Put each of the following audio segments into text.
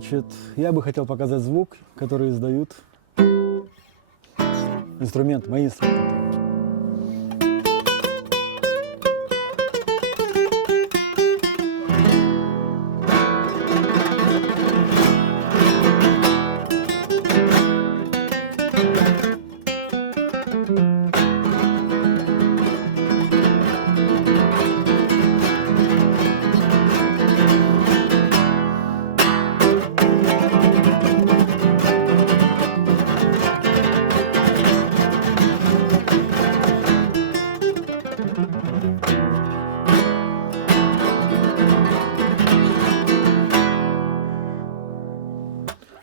Значит, я бы хотел показать звук, который издают инструменты, мои инструменты.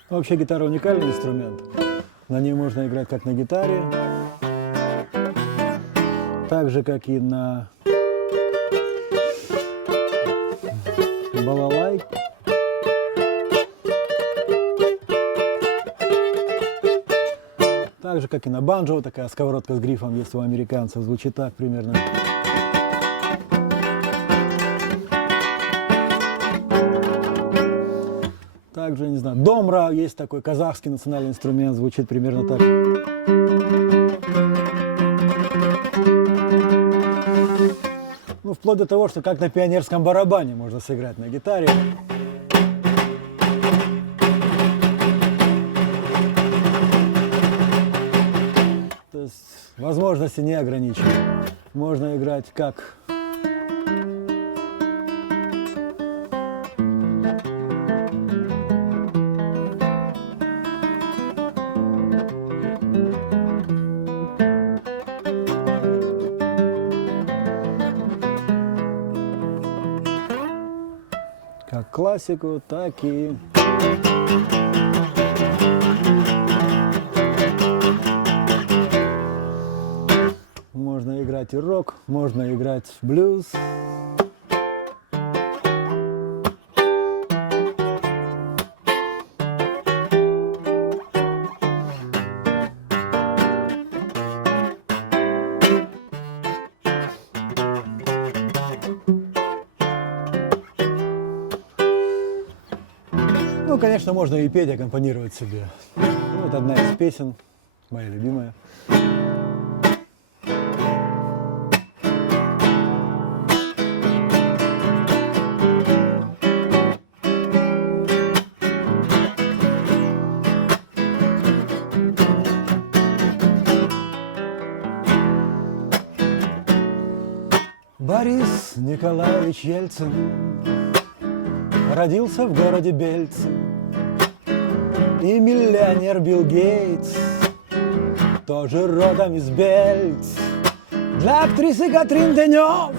Вообще гитара уникальный инструмент. На ней можно играть как на гитаре, так же как и на балалайке. Так же как и на банджо, такая сковородка с грифом есть у американцев, звучит так примерно. Также, не знаю, домра, есть такой казахский национальный инструмент, звучит примерно так. Ну, вплоть до того, что как на пионерском барабане можно сыграть на гитаре. То есть возможности не ограничены. Можно играть как классику, так и можно играть и рок, можно играть блюз. Ну, конечно, можно и петь, аккомпанировать себе. Вот одна из песен, моя любимая. Борис Николаевич Ельцин родился в городе Бельцы, и миллионер Билл Гейтс тоже родом из Бельц. Для актрисы Катрин Денев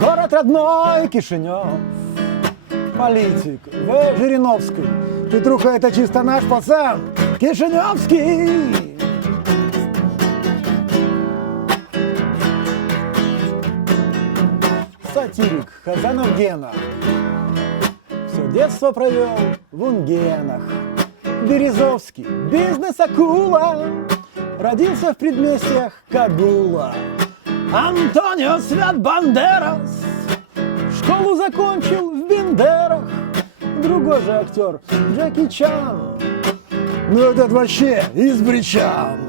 город родной Кишинев. Политик В. Жириновский, Петруха, это чисто наш пацан Кишиневский. Сатирик Хазанов Гена все детство провел в Унгенах. Березовский, бизнес-акула, родился в предместьях Кагула. Антонио Свят Бандерас школу закончил в Бендерах. Другой же актер Джеки Чан, ну этот вообще из Бричан.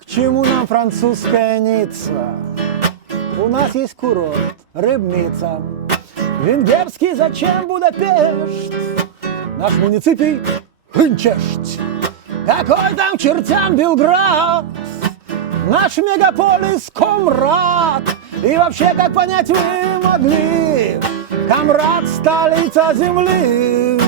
К чему нам французская Ницца? У нас есть курорт, Рыбница. Венгерский зачем Будапешт? Наш муниципий Хынчешт. Какой там к чертям Белград? Наш мегаполис Комрад. И вообще, как понять вы могли? Комрад — столица земли.